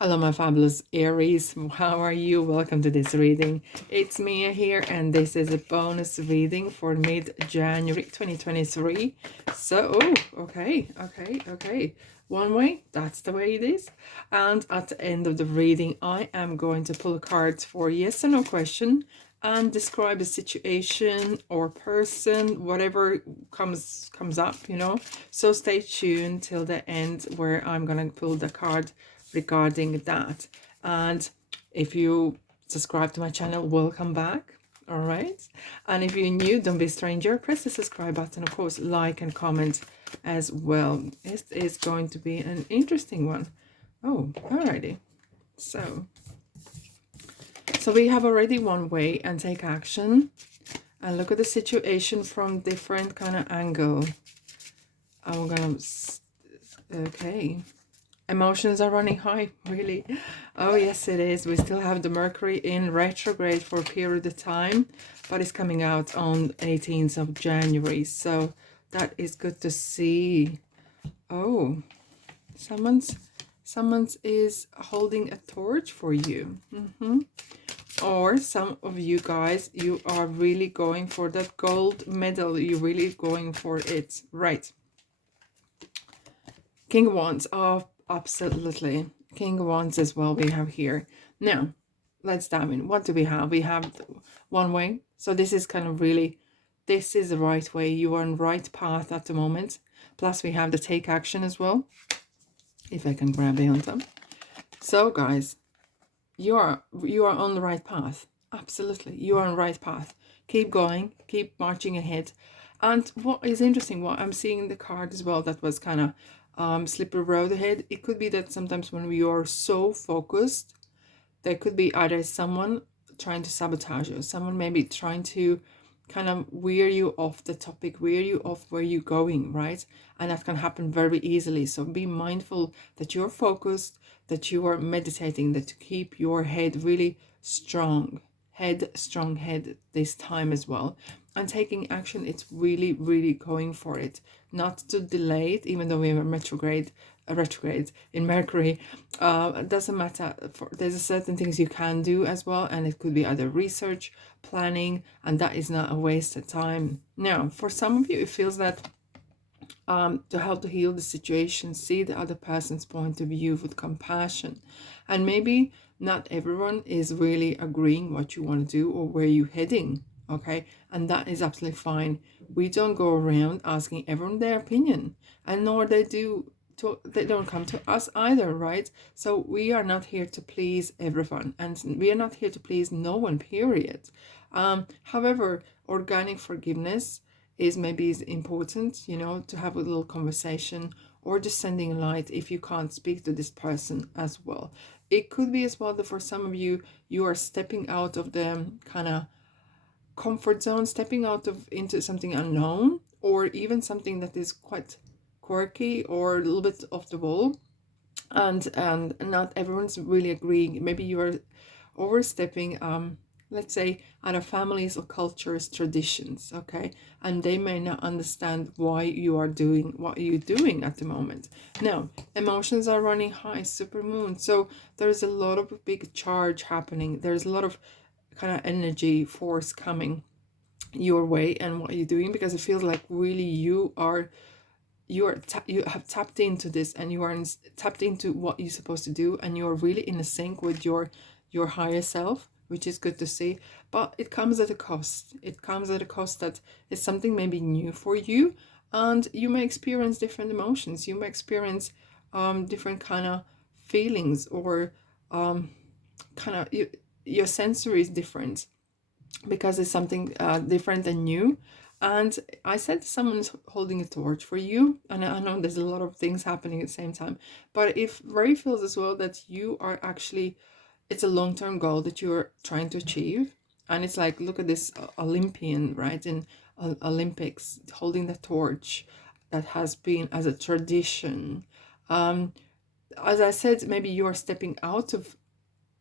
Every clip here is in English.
Hello, my fabulous Aries. How are you? Welcome to this reading. It's Mia here, and this is a bonus reading for mid-January 2023. So, okay. One way, that's the way it is. And at the end of the reading, I am going to pull cards for yes or no question and describe a situation or person, whatever comes up, So stay tuned till the end where I'm gonna pull the card regarding that. And if you subscribe to my channel, welcome back. All right, and if you're new, don't be a stranger, press the subscribe button, of course, like and comment as well. This is going to be an interesting one. Oh, alrighty. So we have already one way and take action and look at the situation from different kind of angle. I'm gonna okay. Emotions are running high, really. Oh, yes, it is. We still have the Mercury in retrograde for a period of time, but it's coming out on 18th of January. So that is good to see. Oh, someone's is holding a torch for you. Or some of you guys, you are really going for that gold medal. You're really going for it. Right. King of Wands. Oh, absolutely. King of Wands as well we have here. Now, let's dive in. What do we have? We have one way. So this is kind of really, this is the right way. You are on the right path at the moment. Plus we have the take action as well. If I can grab it on top. So guys, you are on the right path. Absolutely. You are on the right path. Keep going. Keep marching ahead. And what is interesting, what I'm seeing in the card as well, that was kind of slippery road ahead. It could be that sometimes when we are so focused, there could be either someone trying to sabotage you, someone maybe trying to kind of wear you off the topic, wear you off where you're going, right? And that can happen very easily. So be mindful that you're focused, that you are meditating, that to keep your head really strong head this time as well, and taking action. It's really going for it, not to delay it, even though we have a retrograde in Mercury. It doesn't matter. There's a certain things you can do as well, and it could be either research, planning, and that is not a waste of time. Now, for some of you, it feels that to help to heal the situation, see the other person's point of view with compassion. And maybe not everyone is really agreeing what you want to do or where you're heading, okay? And that is absolutely fine. We don't go around asking everyone their opinion, and nor they don't come to us either, right? So we are not here to please everyone, and we are not here to please no one, period. However, organic forgiveness is important, to have a little conversation, or just sending light if you can't speak to this person as well. It could be as well that for some of you, you are stepping out of the kind of comfort zone, stepping out of into something unknown, or even something that is quite quirky or a little bit off the wall, and not everyone's really agreeing. Maybe you are overstepping let's say other families or cultures, traditions, okay, and they may not understand why you are doing what you're doing at the moment. Now, emotions are running high, super moon, so there's a lot of big charge happening. There's a lot of kind of energy force coming your way and what you're doing, because it feels like really you have tapped into this, and you are tapped into what you're supposed to do, and you're really in a sync with your higher self, which is good to see. But it comes at a cost. It comes at a cost that is something maybe new for you, and you may experience different emotions. You may experience different kind of feelings, or kind of your sensory is different, because it's something different and new. And I said someone's holding a torch for you, and I know there's a lot of things happening at the same time, but it very feels as well that you are actually, it's a long-term goal that you're trying to achieve. And it's like, look at this Olympian, right, in Olympics, holding the torch that has been as a tradition. As I said, maybe you are stepping out of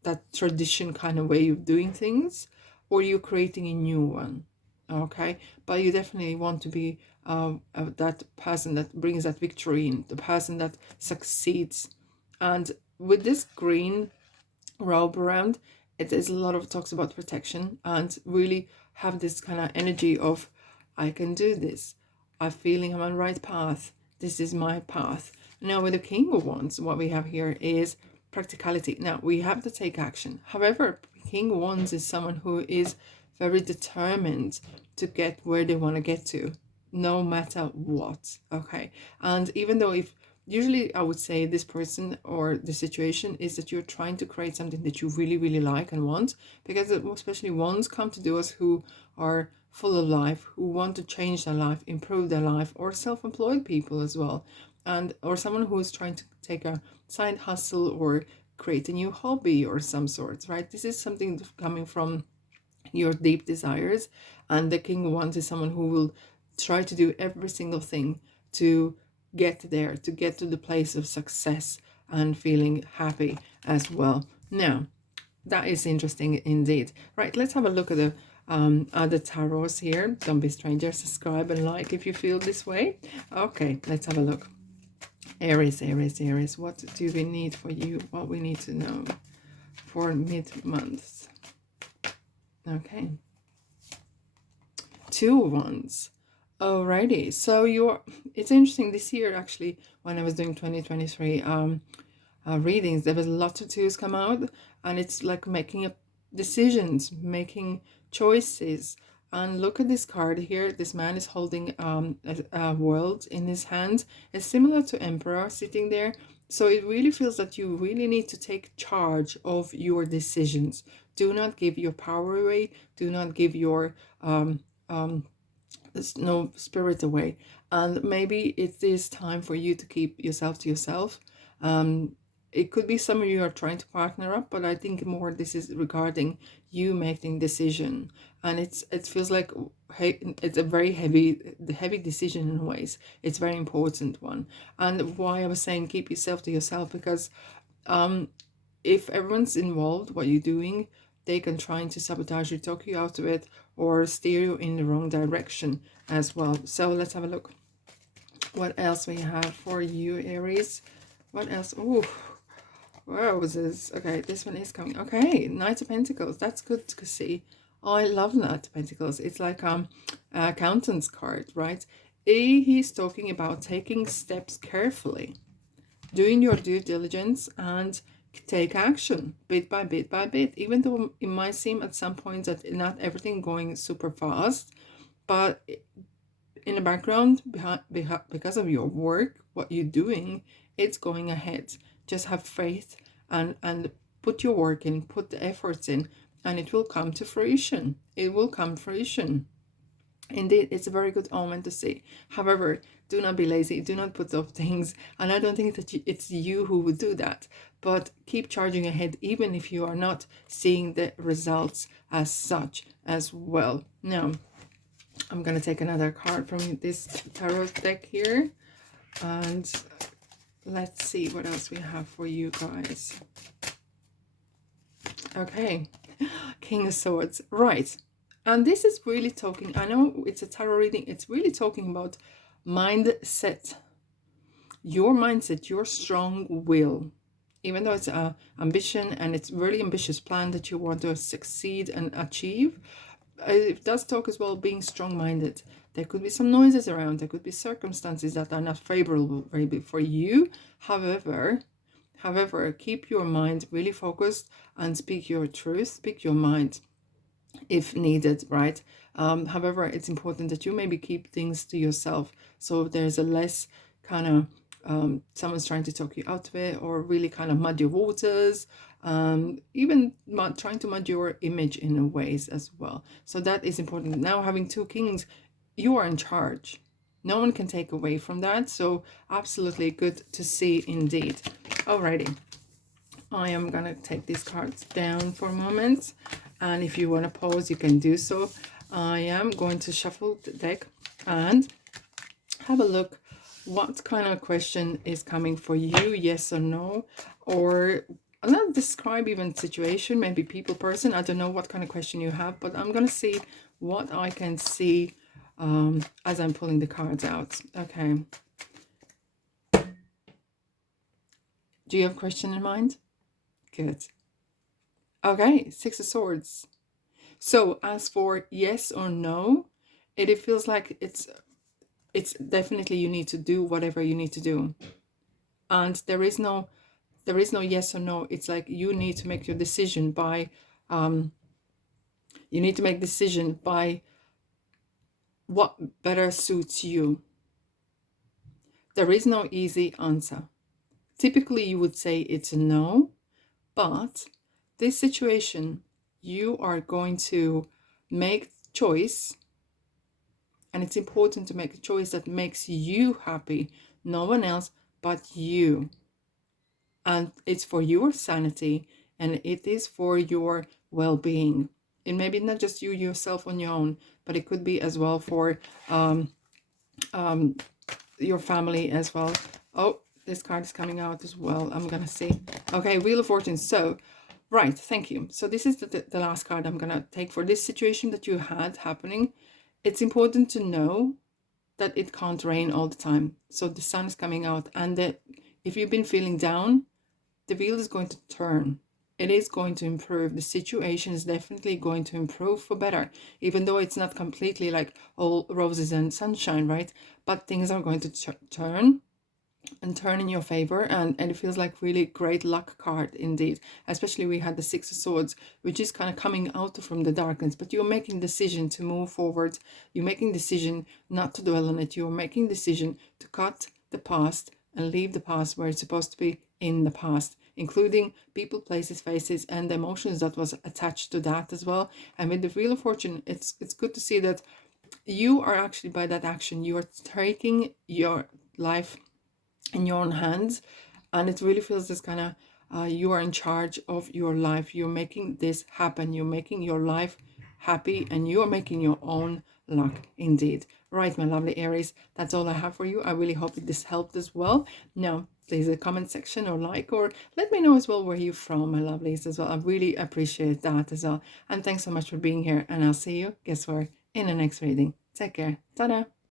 that tradition kind of way of doing things, or you're creating a new one, okay? But you definitely want to be that person that brings that victory in, the person that succeeds. And with this green robe around, it is a lot of talks about protection, and really have this kind of energy of, I can do this, I'm feeling I'm on the right path, this is my path. Now with the King of Wands, what we have here is practicality. Now we have to take action. However, King of Wands is someone who is very determined to get where they want to get to, no matter what. Okay. And even though, if usually I would say this person or the situation is that you're trying to create something that you really, really like and want, because especially wands come to do us who are full of life, who want to change their life, improve their life, or self-employed people as well, and or someone who is trying to take a side hustle or create a new hobby or some sorts, right? This is something coming from your deep desires, and the King of Wands is someone who will try to do every single thing to get there, to get to the place of success and feeling happy as well. Now, that is interesting indeed. Right, let's have a look at the other tarots here. Don't be strangers, subscribe and like if you feel this way. Okay, let's have a look. Aries, Aries, Aries, what do we need for you? What we need to know for mid-month. Okay. 2 of Wands. Alrighty, so it's interesting this year actually, when I was doing 2023 readings, there was lots of twos come out, and it's like making decisions, making choices. And look at this card here. This man is holding a world in his hand. It's similar to Emperor sitting there. So it really feels that you really need to take charge of your decisions. Do not give your power away. Do not give your no spirit away. And maybe it is time for you to keep yourself to yourself. It could be some of you are trying to partner up, but I think more this is regarding you making decision, and it feels like it's a very heavy decision in ways. It's a very important one. And why I was saying keep yourself to yourself, because if everyone's involved, what you're doing, they can try to sabotage you, talk you out of it, or steer you in the wrong direction as well. So let's have a look. What else we have for you, Aries? What else? Oh, where was this? Okay, this one is coming. Okay, Knight of Pentacles. That's good to see. I love Knight of Pentacles. It's like a accountant's card, right? He's talking about taking steps carefully, doing your due diligence, and take action bit by bit by bit, even though it might seem at some points that not everything going super fast, but in the background, because of your work, what you're doing, it's going ahead. Just have faith and put your work in, put the efforts in, and it will come to fruition. It will come to fruition. Indeed, it's a very good omen to see. However, do not be lazy. Do not put off things. And I don't think that it's you who would do that. But keep charging ahead, even if you are not seeing the results as such as well. Now, I'm going to take another card from this tarot deck here. And let's see what else we have for you guys. Okay. King of Swords. Right. And this is really talking, I know it's a tarot reading, it's really talking about mindset. Your mindset, your strong will. Even though it's ambition and it's really ambitious plan that you want to succeed and achieve, it does talk as well being strong-minded. There could be some noises around. There could be circumstances that are not favorable for you. However, keep your mind really focused and speak your truth, speak your mind if needed, right? However, it's important that you maybe keep things to yourself, so there's a less kind of someone's trying to talk you out of it, or really kind of mud your waters, even trying to mud your image in a ways as well. So that is important. Now, having 2 kings, you are in charge. No one can take away from that. So absolutely good to see indeed. Alrighty. I am gonna take these cards down for a moment, and if you want to pause, you can do so. I am going to shuffle the deck and have a look what kind of question is coming for you, yes or no, or not describe even situation, maybe people, person. I don't know what kind of question you have, but I'm gonna see what I can see as I'm pulling the cards out. Okay. Do you have a question in mind? Good. Okay, Six of Swords. So as for yes or no, it feels like it's definitely you need to do whatever you need to do. And there is no yes or no. It's like you need to make your decision by you need to make decision by what better suits you. There is no easy answer. Typically you would say it's a no, but this situation, you are going to make choice, and it's important to make a choice that makes you happy, no one else but you. And it's for your sanity, and it is for your well-being. It may be not just you yourself on your own, but it could be as well for your family as well. Oh, this card is coming out as well. I'm gonna see. Okay, Wheel of Fortune. So right, thank you. So this is the last card I'm gonna take for this situation that you had happening. It's important to know that it can't rain all the time. So the sun is coming out, and that if you've been feeling down, the wheel is going to turn. It is going to improve. The situation is definitely going to improve for better, even though it's not completely like all roses and sunshine, right? But things are going to turn and turn in your favor, and it feels like really great luck card indeed. Especially we had the Six of Swords, which is kind of coming out from the darkness, but you're making decision to move forward. You're making decision not to dwell on it. You're making decision to cut the past and leave the past where it's supposed to be in the past, including people, places, faces, and the emotions that was attached to that as well. And with the Wheel of Fortune, it's good to see that you are actually, by that action, you are taking your life in your own hands, and it really feels this kind of you are in charge of your life. You're making this happen. You're making your life happy, and you are making your own luck indeed. Right, my lovely Aries, that's all I have for you. I really hope that this helped as well. Now please, a comment section or like, or let me know as well where you're from, my lovelies, as well. I really appreciate that as well. And thanks so much for being here, and I'll see you, guess where, in the next reading. Take care. Ta-da.